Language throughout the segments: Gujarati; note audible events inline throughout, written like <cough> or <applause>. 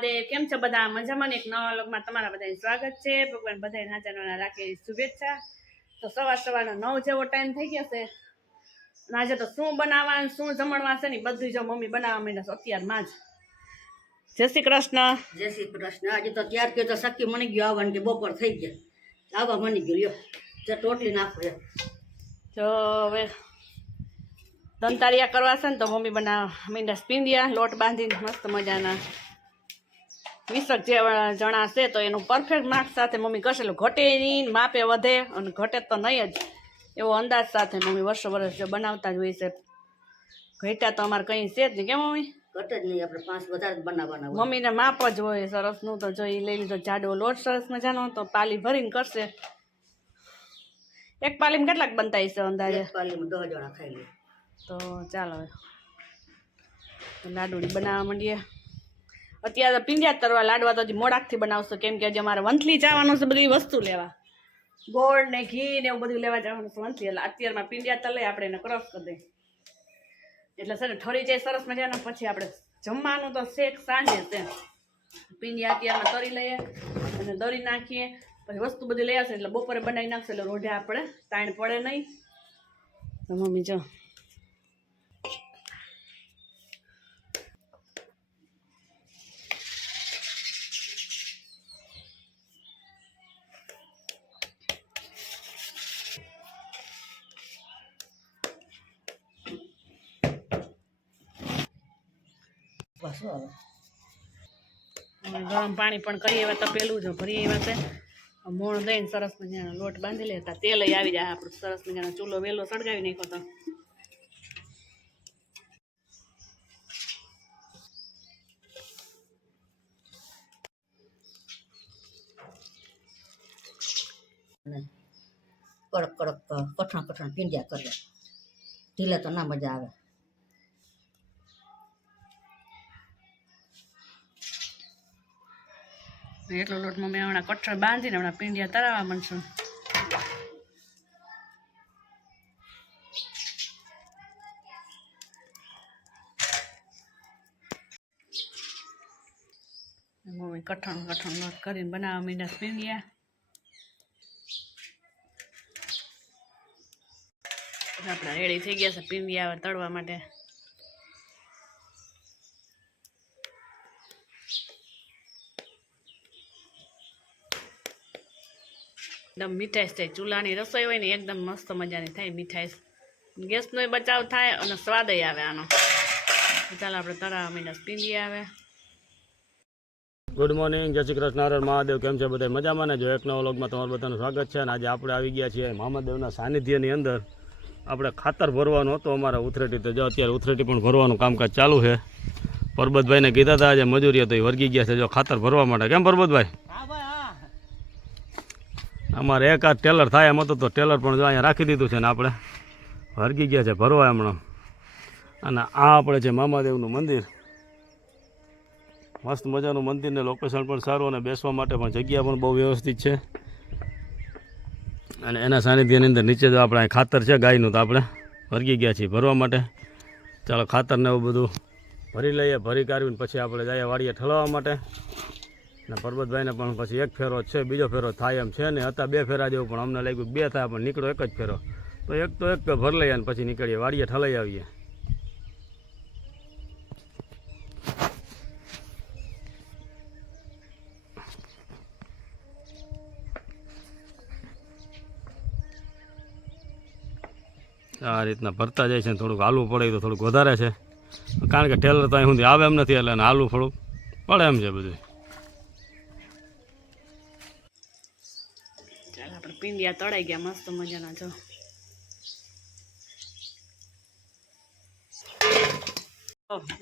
મહાદેવ કેમ છો બધા? મજામાં એક નવા લોકમાં તમારા બધાને સ્વાગત છે. ભગવાન બધા નાચાના રાખે શુભેચ્છા. તો સવાર સવારનો નવ જેવો ટાઈમ થઈ ગયો છે. આજે તો શું બનાવવાનું શું જમણવા છે ને બધું જો મમ્મી બનાવવા માંડે છે અત્યારમાં જ. જય શ્રી કૃષ્ણ. જય શ્રી કૃષ્ણ. આજે તો ત્યાર કે તો શક્તિ મની ગયો આવવાનું કે બપોર થઈ ગયા. આવવા મની ગયો લ્યો. જે ટોટલી નાખો જો હવે દંતારિયા કરવા છે ને તો મમ્મી બનાવવા મીંડા સ્પિંદિયા લોટ બાંધીને મસ્ત મજાના. મિશ્રક જેવા જણા છે તો એનું પરફેક્ટ માર્ક સાથે મમ્મી કરશે એટલે ઘટે નહીં માપે વધે અને ઘટે તો નહીં જ. એવો અંદાજ સાથે મમ્મી વર્ષો વર્ષ જો બનાવતા જ હોય છે. ઘટ્યા તો અમારે કંઈ છે જ નહીં કેમ મમ્મી? ઘટે જ નહીં આપણે પાંચ વધારે જ બનાવવાના મમ્મીને માપ જ હોય સરસનું તો જો એ લઈ લીધો જાડો લોટ સરસ મજાનો તો પાલી ભરીને કરશે એક પાલીમાં કેટલાક બનતા હશે અંદાજે? પાલીમાં દસ જણા ખાઈ લે. તો ચાલો લાડુડી બનાવવા માંડીએ. અત્યારે પિંડિયા તરવા લાડવા તો હજી મોડાકથી બનાવશો, કેમ કે હજી અમારે વંથલી જવાનું છે, બધી વસ્તુ લેવા. ગોળ ને ઘી ને એવું બધું લેવા જવાનું છે વંથલી, એટલે અત્યારમાં પિંડિયા તલે આપણે એને ક્રોસ કરી દઈએ. એટલે છે ને ઠરી જાય, સરસ મજાના, પછી આપણે જમવાનું તો શેક સાંજે છે પિંડિયા અત્યારમાં તરી લઈએ અને દરી નાખીએ, પછી વસ્તુ બધી લઈ આવશે, એટલે બપોરે બનાવી નાખશે, એટલે રોઢે આપણે તાણ પડે નહીં. મમ્મી જો ગરમ પાણી પણ કરીએ એવા તપેલું જો ભરીએ એવા છે. મોણ દઈને સરસ મજાનો લોટ બાંધી લેતા તેલ આવી જાય, આપણું સરસ મજાનો ચૂલો વેલો સળગાવી નાખો તો. કડક કડક કઠણ કઠણ પીંડ્યા કરે. ઢીલે તો ના મજા આવે. એટલો લોટ મમ્મી હમણાં કઠોળ બાંધીને હમણાં પીંડિયા તરાવવા માંડશું. મમ્મી કઠણ કઠણ લોટ કરીને બનાવવા માંડ્યા પીંડિયા. આપણા રેડી થઈ ગયા છે પીંડિયા તળવા માટે. એકદમ મીઠાઈશ થાય. ચૂલાની રસોઈ હોય ને એકદમ મસ્ત મજાની થાય મીઠાઈશ ગેસનો બચાવ થાય અને સ્વાદય આવે આનો. ચાલો આપણે તળાવ મહિના પીંડી આવે ગુડ મોર્નિંગ જય શ્રી કૃષ્ણ હર મહાદેવ, કેમ છે બધા? મજામાં ને? જો એક નવા વ્લોગમાં તમારું બધાનું સ્વાગત છે અને આજે આપણે આવી ગયા છીએ મહાદેવના સાનિધ્યની અંદર. આપણે ખાતર ભરવાનું હતું અમારા ઉથરેટી તો જો અત્યારે ઉથરેટી પણ ભરવાનું કામકાજ ચાલુ છે. પરબતભાઈને કીધા હતા આજે મજૂરી તો એ વર્ગી ગયા છે. જો ખાતર ભરવા માટે. કેમ પરબતભાઈ? અમારે એક આ ટેલર થાય, એમ હતો તો ટેલર પણ જો અહીંયા રાખી દીધું છે ને આપણે. વર્ગી ગયા છે ભરવા હમણાં. અને આ આપણે છે મામાદેવનું મંદિર, મસ્ત મજાનું મંદિરને લોકેશન પણ સારું અને બેસવા માટે પણ જગ્યા પણ બહુ વ્યવસ્થિત છે. અને એના સાનિધ્યની અંદર નીચે જો આપણે ખાતર છે ગાયનું, તો આપણે વર્ગી ગયા છીએ ભરવા માટે. ચાલો ખાતરને એવું બધું ભરી લઈએ, ભરી કાઢવીને પછી આપણે જઈએ વાડીએ ઠલવવા માટે. ને પરબતભાઈને પણ પછી એક ફેરો છે, બીજો ફેરો થાય એમ છે ને હતા બે ફેરા જેવું પણ અમને લાગ્યું બે થાય, પણ નીકળો એક જ ફેરો. તો એક તો એક ભર લઈએ અને પછી નીકળીએ, વાડીએ ઠલાઈ આવીએ. આ રીતના ભરતા જાય છે ને થોડુંક હાલવું પડે તો થોડુંક વધારે છે. કારણ કે ટેલર તો અહીં સુધી આવે એમ નથી એટલે હાલવું થોડુંક પડે એમ છે બધું. પીંડિયા તળાઈ ગયા મસ્ત મજાના જો.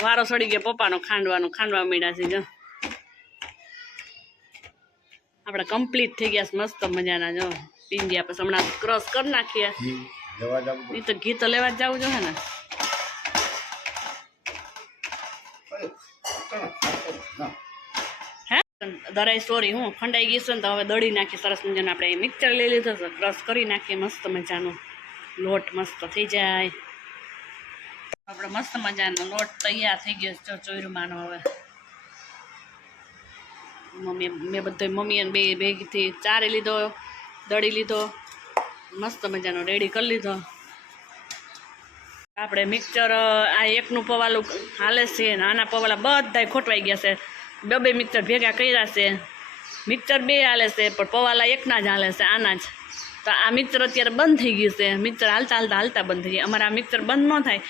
વારો સડી ગયો પપ્પાનો ખાંડવાનો ખાંડવા મીડા છે જો. આપણે કમ્પ્લીટ થઈ ગયા મસ્ત મજાના જો. પીંડિયા પછી હમણાં ક્રોસ કરી નાખીએ. એ તો ઘી તો લેવા જ જવું જોઈએ ને. દરાઈ સોરી હું ખંડાઈ ગઈ છે ને તો હવે દળી નાખી, સરસ મજાનું આપણે મિક્સર લઈ લીધો છે ક્રશ કરી નાખીએ, મસ્ત મજાનો. લોટ મસ્ત થઈ જાય. આપણો મસ્ત મજાનો લોટ તૈયાર થઈ ગયો છે ચોયરુમાનો હવે. મમ્મી મેં બધો મમ્મી અને બે ભેગીથી ચારે લીધો, દળી લીધો, મસ્ત મજાનો રેડી કરી લીધો. આપણે મિક્સર આ એકનું પવાલું હાલે છે નાના પવાલા બધા ખોટવાઈ ગયા છે. બે બે મિક્સર ભેગા કર્યા છે. મિક્સર બે હાલે છે, પણ પવાલા એકના જ હાલે છે, આના જ. તો આ મિક્સર અત્યારે બંધ થઈ ગયું છે. મિક્સર હાલતા હાલતા હાલતા બંધ થઈ ગયા. અમારે આ મિક્સર બંધ ન થાય,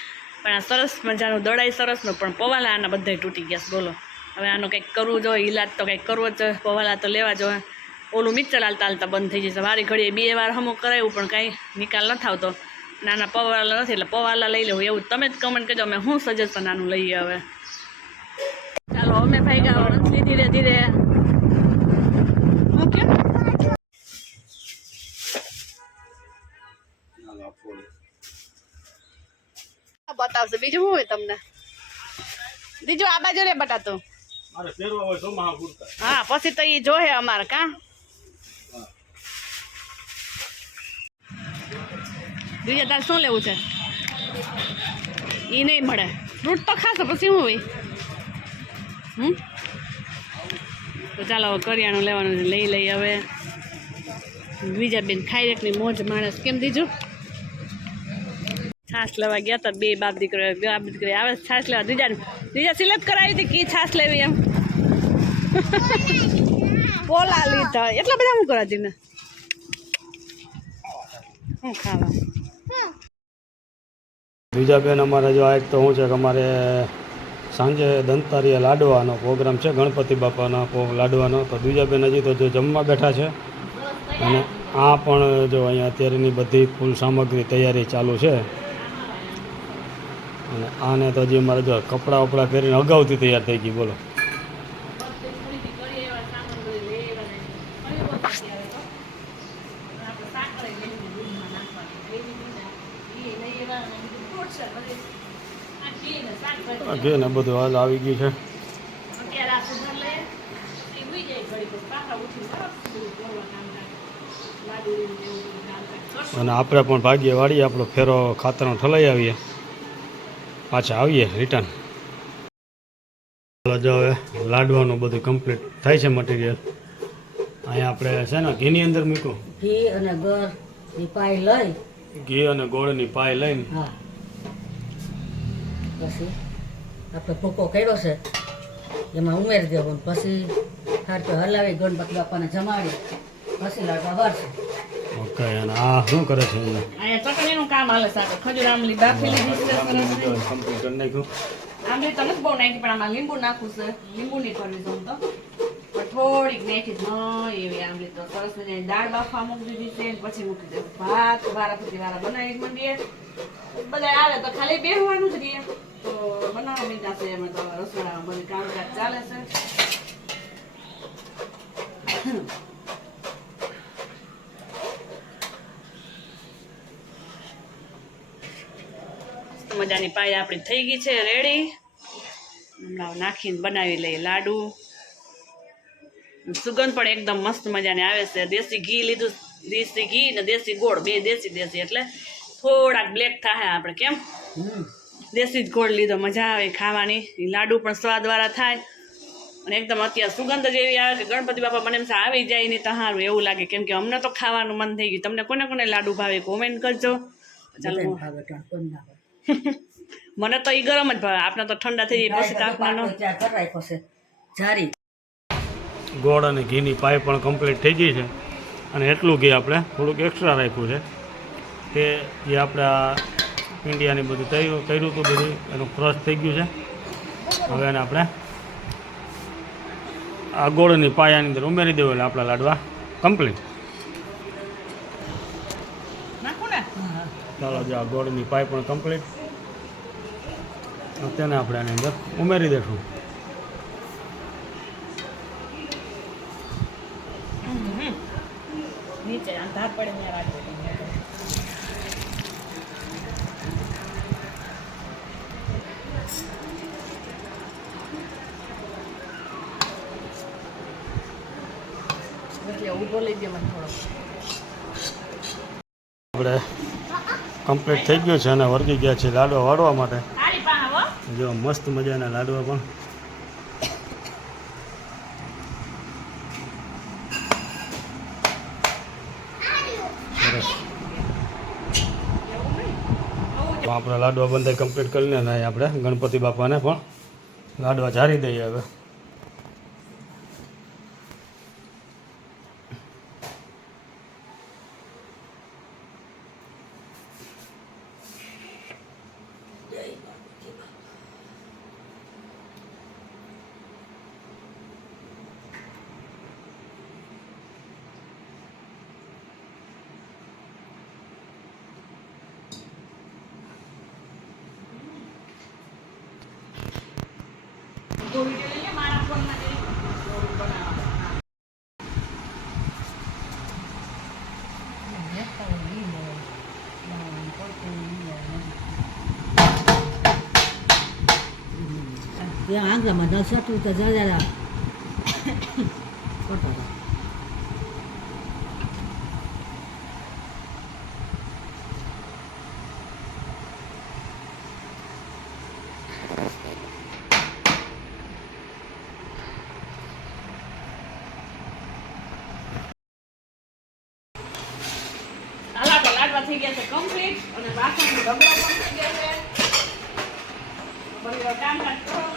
પણ આ સરસ મજાનું દળાઈ સરસનું પણ પવાલા આના બધાય તૂટી ગયા છે. બોલો, હવે આનું કંઈક કરવું જોઈએ, ઈલાજ તો કંઈક કરવો જ પવાલા તો લેવા જોઈએ ઓલું મિક્સર હાલતા હાલતા બંધ થઈ જશે વારી ઘડીએ બે વાર હમો કરાવ્યું પણ કાંઈ નિકાલ ન થતો નાના પવાલા નથી, એટલે પવાલા લઈ લેવું, એવું તમે જ કમેન્ટ કરજો, અમે હું સજેશન આનું લઈએ હવે? ચાલો અમે ભાઈ ગયા વંશલી ધીરે ધીરે. ઓકે? બતાવશે. બીજું શું હોય તમને? બીજું આ બાજુ રે મારે તો હા પછી તો એ જોહે અમારે કા? બીજા તાર શું લેવું છે? એ નહીં મળે. ફ્રૂટ તો ખાશો પછી શું હોય? હમ? તો ચાલો કરિયાણું લેવાનું છે. લઈ લઈ હવે. બીજા બેન ખાઈ રેકની મોજ માણસ. કેમ દીજું? છાશ લેવા ગયા હતા બે બાપ દીકરો. બાપ દીકરી આવે છાસ લેવા. દીજા દીજા સિલેક્ટ કરાવી હતી કે છાશ લેવી એમ? પોલા લીધા. એટલા બધા હું કરાજી ને? હું ખાવા? બીજા બેન અમારે જો આ તો શું છે કે અમારે સાંજે દંતારીએ લાડવાનો પ્રોગ્રામ છે, ગણપતિ બાપાના લાડવાનો. તો બીજા બેન હજી તો જો જમવા બેઠા છે. અને આ પણ જો અહીંયા અત્યારેની બધી ફૂલ સામગ્રી તૈયારી ચાલુ છે. અને આને તો હજી અમારે જો કપડાં વપડાં પહેરીને અગાઉથી તૈયાર થઈ ગઈ, બોલો. ઘે ને બધું હાલ આવી ગયું છે. અને આપણે પણ ભાગ્ય વાળીએ આપણો ફેરો ખાતરનો ઠલાઈ આવીએ. પાછા આવીએ રિટર્ન જો હવે લાડવાનું બધું કમ્પ્લીટ થાય છે મટીરિયલ અહીંયા આપણે છે ને ઘીની અંદર મૂક્યું. ઘી અને ગોળની પાય લઈ. ઘી અને ગોળની પાય લઈને. પછી? આપણે ભૂકો કર્યો છે. એમાં ઉમેરી દેવો પછી હાથ હલાવી ગણપતિ બાપાને જમાડી પછી લાડવા વારશે ઓકે અને આ શું કરે છે અહીંયા? ચટણીનું કામ હાલે સાથે ખજૂર આમલી બાફી લીધી કમ્પ્લીટ કરી નાખ્યું. આંબલી તો નથી બહુ નાખી પણ આમાં લીંબુ નાખું છે. લીંબુ નહીં કરવી જોઉં તો. પણ થોડીક નાખી જ એવી આમલી તો સરસ મજાની દાળ બાફવા મૂકી દીધી છે પછી મૂકી દેવું ભાત વારા પછી વારા બનાવી મંડીએ. બધા આવે તો ખાલી બેહવાનું જ રહીએ તો બનાવવા મીઠા છે, એમાં તો રસોડામાં બધું કામકાજ ચાલે છે. મજાની પાય આપણી થઈ ગઈ છે, રેડી. હમણાં નાખીને બનાવી લઈએ લાડુ. સુગંધ પણ એકદમ મસ્ત મજાની આવે છે. દેશી ઘી લીધું, દેશી ઘી ને દેશી ગોળ, બે દેશી દેશી એટલે થોડાક બ્લેક થાય આપણે કેમ? દેશી જ ગોળ લીધો મજા આવે ખાવાની. લાડુ પણ સ્વાદવાળા થાય. અને એકદમ અત્યારે સુગંધ જ એવી આવે કે ગણપતિ બાપા મને એમ થાય આવી જાય ને તહારું. એવું લાગે કેમ કે અમને તો ખાવાનું મન થઈ ગયું. તમને કોને કોને લાડુ ભાવે કોમેન્ટ કરજો. ચાલો. મને <laughs> તો એ ગરમ જ ભાવે. આપણે તો ઠંડા થઈ જાય પછી તાપમાન. છે જારી. ગોળ અને ઘીની પાય પણ કમ્પ્લીટ થઈ ગઈ છે. અને એટલું ઘી આપણે થોડુંક એક્સ્ટ્રા રાખ્યું છે. કે જે આપણે આ ઇન્ડિયાની બધું કર્યું કર્યું હતું બધું એનું ક્રોસ થઈ ગયું છે. હવે એને આપણે આ ગોળની પાયાની અંદર ઉમેરી દેવું એટલે આપણા લાડવા કમ્પ્લીટ ચાલો જો આ ગોળની પાય પણ કમ્પ્લીટ તેને આપણે આની અંદર ઉમેરી દઈશું નીચે આ ધાર પડે આપણે કમ્પ્લીટ થઈ ગયું છે અને વર્ગી ગયા છે લાડવા વાળવા માટે. જો મસ્ત મજાના લાડવા પણ. આપણા લાડવા બંધાઈ કમ્પ્લીટ કરીને આપણે ગણપતિ બાપાને પણ લાડવા જારી દઈએ હવે. તો જરા કરતા હતા હાલ આપણે લાડવા થઈ ગયા છે કમ્પ્લીટ અને વાસણનો ઢગલો પણ થઈ ગયા છે બધું કામકાજ કરવા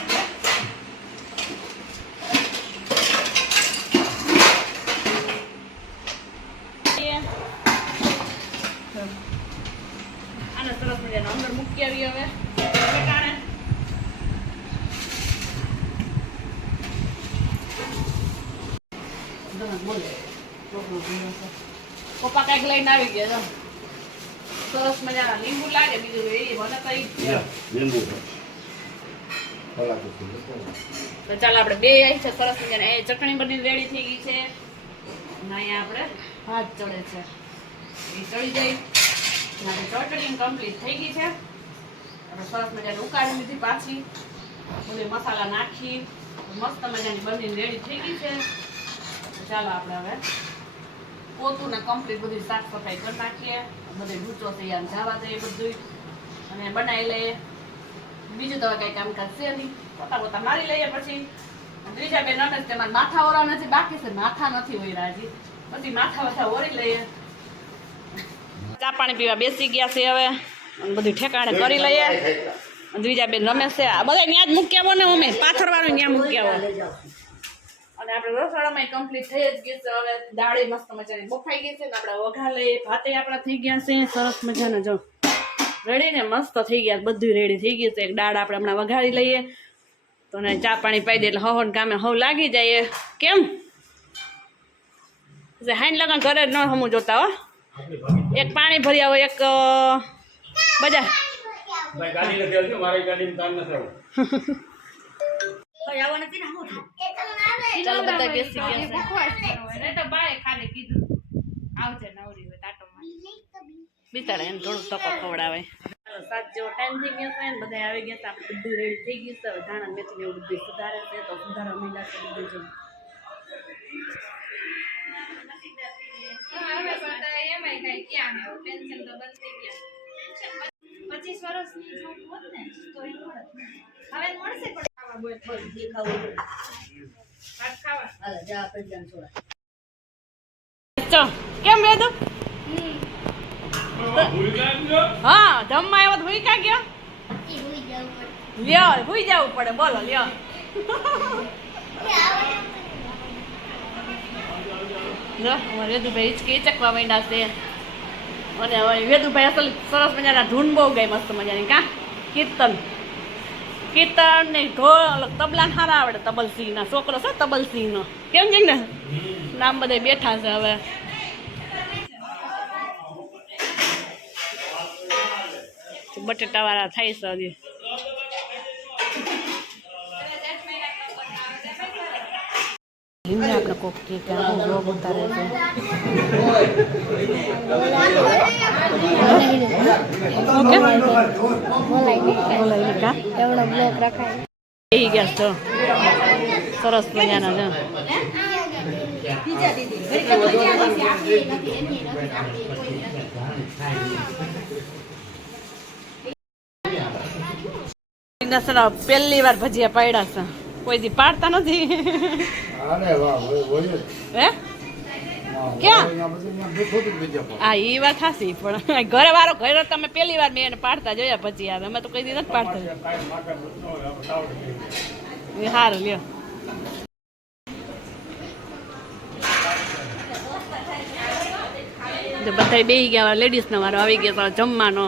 આને સરસ મજાનો અંદર મૂકી આવી હવે. પપ્પા કંઈક લઈને આવી ગયા સરસ મજાના લીંબુ લાગે બીજું એ મને તો ઈ. તો ચાલો આપણે બે આવી છે સરસ મજાની. એ ચટણી બની રેડી થઈ ગઈ છે. અહીંયા આપણે ભાત ચડે છે. એ ચડી જાય. આપણે ચટણી કમ્પ્લીટ થઈ ગઈ છે. આપણે સરસ મજાની ઉકાળી લીધી પાછી. બધે મસાલા નાખી. મસ્ત મજાની બની રેડી થઈ ગઈ છે. ચાલો આપણે હવે પોતું ને કમ્પ્લીટ બધી સાફ સફાઈ કરી નાખીએ. બધે ડૂચો છે આમ જવા દઈએ બધું અને બનાવી લઈએ. બીજું તો કંઈ કામકાજ છે નહીં. પોતા પોતા મારી લઈએ પછી. ત્રીજા બે નનદ તેમાં માથા ઓરા નથી. બાકી છે. માથા નથી હોય રાજી પછી માથા વાથા ઓરી લઈએ. ચા પાણી પીવા બેસી ગયા છે હવે. અને બધું ઠેકાણે કરી લઈએ. અને ત્રીજા બેન રમે છે. આ બધા ત્યાં જ મૂક્યા હો ને અમે. પાથરવાનું ત્યાં મૂક્યા આવો અને આપણે રસોડામાં કમ્પ્લીટ થઈ જ ગયું છે. હવે દાળી મસ્ત મજાની બફાઈ ગઈ છે ને આપણે વઘા લઈએ. ભાતે આપણા થઈ ગયા છે. સરસ મજાના જો. રેડી ને મસ્ત થઈ ગયા બધું રેડી થઈ ગયું છે. એક દાળ આપણે હમણાં વઘારી લઈએ. તો ને ચા પાણી પાઈ દે એટલે હવન કામે હવ લાગી જાય. કેમ? હાઈન લગન ઘરે જ ન હમું જોતા હો. એક પાણી ભરી આવો એક બજાર. ચાલો બધા બેસી ગયા કીધું. આવજે નવરી હોય તાટો બિચારા એને થોડું તકો ખવડાવે. સાત જેવો ટાઈમ થઈ ગયો છે ને બધા આવી ગયા છે બધું રેડી થઈ ગયું છે હવે ધાણા મેથી એવું બધું સુધારે છે તો સુધારવા માંડ્યા છે બધું એમાંય કાંઈ ક્યાં હે, ટેન્શન તો બંધ થઈ ગયા. પચીસ વર્ષની જોબ હોત ને તો એ મળત. હવે મળશે પણ ખાવા બોય થોડું. જે ખાવું હોય. ભાત ખાવા. હાલો, જા આપણે જાણ છોડા. ચો કેમ વેદુ હા જમવા આવ્યો તો હુઈ કા ગયો લ્યો હુઈ જવું પડે બોલો લ્યો જો અમારે વેદુભાઈ હિચકી ચકવા માંડ્યા છે અને હવે વેદુભાઈ અસલ સરસ મજાના ધૂન બહુ ગઈ મસ્ત મજાની, કા? કીર્તન. કીર્તન ને ઢોલ તબલા હારા આવડે તબલસિંહ ના છોકરો છે તબલસિંહ નો કેમ છે ને? નામ બધા બેઠા છે હવે. બટેટા વાળા થાય છે હજી. હિમને આપણે કોક કે આખો બ્લોગ ઉતારે છે ઓકે બોલાવી કા એવડો બ્લોક રખાય એ ગયા છો સરસ મજાના છે પહેલી વાર ભજીયા પાડ્યા છે કોઈ દી પાડતા નથી. હે હા? એ વાત હાસી પણ ઘરે વાળો ઘરે તમે પહેલી વાર મેં એને પાડતા જોયા પછી યાર અમે તો કઈ દી નથી પાડતા. સારું લ્યો. બધા બે ગયા લેડીઝ નો વારો આવી ગયો તો જમવાનો.